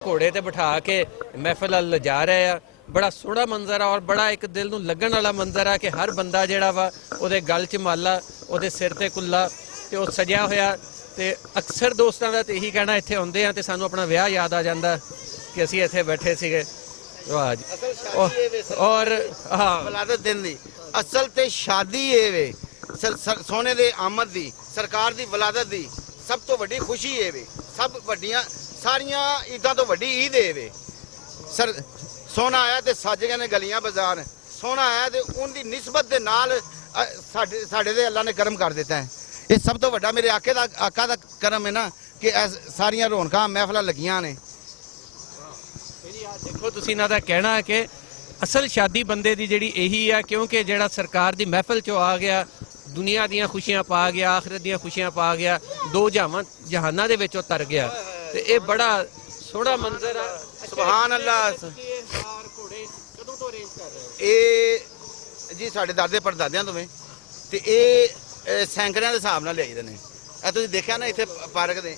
घोड़े ते बिठा के महफिल अल जा रहे आ। बड़ा सोहना मंजर आ और बड़ा एक दिल नूं लगन वाला मंजर आ कि हर बंदा जिहड़ा वा उहदे गल च माला, उहदे सिर ते कुल्ला ते ओह सजिया होया। ते अक्सर दोस्तां दा ते यही कहना इत्थे आउंदे आ ते सानूं अपना विआह याद आ जांदा कि असीं इत्थे बैठे सीगे। वाह जी। और हाँ विलादत दिन दी असल ते शादी ए वे सोने दे आमद दी सरकार दी विलादत दी सब तो वड्डी खुशी ए वे। सब वड्डियां सारियां ईदां तो वड्डी ईद ए वे। सर सोना आया ते सज गए ने गलियां बाजार। सोना आया ते उनकी निस्बत दे नाल साडे दे अल्लाह ने करम कर दिता है। ये सब तो वड्डा मेरे आका दा करम है ना कि सारियां रौनकां महफिलां लगियां ने। देखो तुसीं इन्हां दा कहना है कि असल शादी बंदे दी जिहड़ी यही है, क्योंकि जिहड़ा सरकार दी महफिल चो आ गया, दुनिया दियां खुशियां पा गया, आखिरत दियां खुशियां पा गया, दो जहानां दे विच तर गया। ते ये बड़ा सोहना मंजर है। सुभान अल्लाह। ये जी साढ़े दादे परदादियां तो ते ये सैंकड़ियां के हिसाब नाल लियाई ने। ਇਹ ਤੁਸੀਂ ਦੇਖਿਆ ਨਾ ਇੱਥੇ ਪਾਰਕ ਦੇ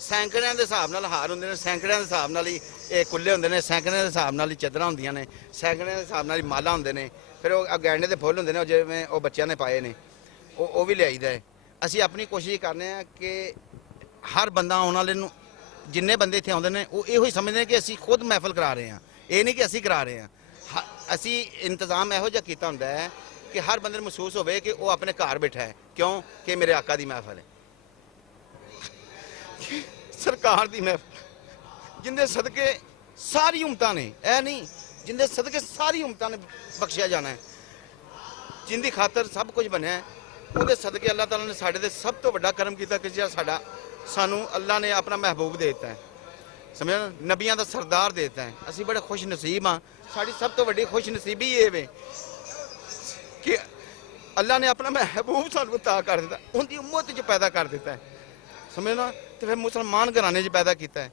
ਸੈਂਕੜਿਆਂ ਦੇ ਹਿਸਾਬ ਨਾਲ ਹਾਰ ਹੁੰਦੇ ਨੇ, ਸੈਂਕੜਿਆਂ ਦੇ ਹਿਸਾਬ ਨਾਲ ਹੀ ਇਹ ਕੁੱਲੇ ਹੁੰਦੇ ਨੇ, ਸੈਂਕੜਿਆਂ ਦੇ ਹਿਸਾਬ ਨਾਲ ਹੀ ਚਾਦਰਾਂ ਹੁੰਦੀਆਂ ਨੇ, ਸੈਂਕੜਿਆਂ ਦੇ ਹਿਸਾਬ ਨਾਲ ਹੀ ਮਾਲਾ ਹੁੰਦੇ ਨੇ। ਫਿਰ ਉਹ ਗੈਂਡੇ ਦੇ ਫੁੱਲ ਹੁੰਦੇ ਨੇ, ਉਹ ਜਿਵੇਂ ਉਹ ਬੱਚਿਆਂ ਨੇ ਪਾਏ ਨੇ ਉਹ ਵੀ ਲਿਆਈਦਾ ਹੈ। ਅਸੀਂ ਆਪਣੀ ਕੋਸ਼ਿਸ਼ ਕਰਨੇ ਆ ਕਿ ਹਰ ਬੰਦਾ ਆਉਣ ਵਾਲੇ ਨੂੰ ਜਿੰਨੇ ਬੰਦੇ ਇੱਥੇ ਆਉਂਦੇ ਨੇ ਉਹ ਇਹੋ ਹੀ ਸਮਝਦੇ ਨੇ ਕਿ ਅਸੀਂ ਖੁਦ ਮਹਿਫਲ ਕਰਾ ਰਹੇ ਹਾਂ, ਇਹ ਨਹੀਂ ਕਿ ਅਸੀਂ ਕਰਾ ਰਹੇ ਹਾਂ। ਅਸੀਂ ਇੰਤਜ਼ਾਮ ਇਹੋ ਜਿਹਾ ਕੀਤਾ ਹੁੰਦਾ ਹੈ ਕਿ ਹਰ ਬੰਦੇ ਨੂੰ ਮਹਿਸੂਸ ਹੋਵੇ ਕਿ ਉਹ ਆਪਣੇ ਘਰ ਬੈਠਾ ਹੈ। ਕਿਉਂ ਕਿ ਮੇਰੇ ਆਕਾ ਦੀ ਮਹਿਫਲ ਹੈ, सरकार दी महफिल जिंदे सदके सारी उम्मतां ने, ऐ नहीं जिंदे सदके सारी उम्मतां ने बख्शिया जाना है, जिंदी खातर सब कुछ बनया है। उहदे सदके अल्लाह ताला ने साडे ते सब तो वड्डा करम कीता कि जिहड़ा साडा सानू अल्लाह ने अपना महबूब दे दिता है, समझा, नबियां दा सरदार दे दिता है। असीं बड़े खुश नसीब हाँ। साडी सब तो वड्डी खुश नसीबी ये वे कि अल्लाह ने अपना महबूब सानू अता कर दिता, उनकी उम्मत च पैदा कर दिता है, समझना। तो फिर मुसलमान घराने पैदा किया है,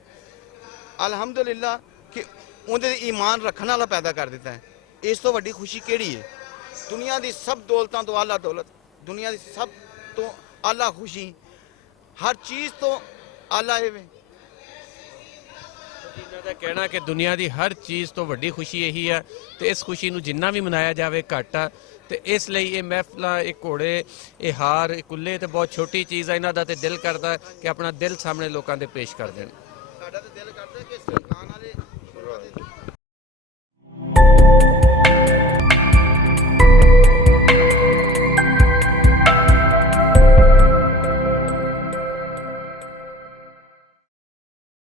अलहमदुलिल्लाह कि उन्हें ईमान रखने वाला पैदा कर दिता है। इस तो वड्डी खुशी केड़ी है? दुनिया की सब दौलतों तो आला दौलत, दुनिया की सब तो आला खुशी, हर चीज़ तो आला है। इन्हां दा कहना कि दुनिया की हर चीज़ तो वड्डी खुशी यही है, तो इस खुशी नूं जिन्ना भी मनाया जाए घट आ। तो इसलिए ये महफिलां, ये घोड़े, ये हार, ये कुल्ले तो बहुत छोटी चीज़ है। इन्हां दा ते दिल करता कि अपना दिल सामने लोगों के पेश कर दें।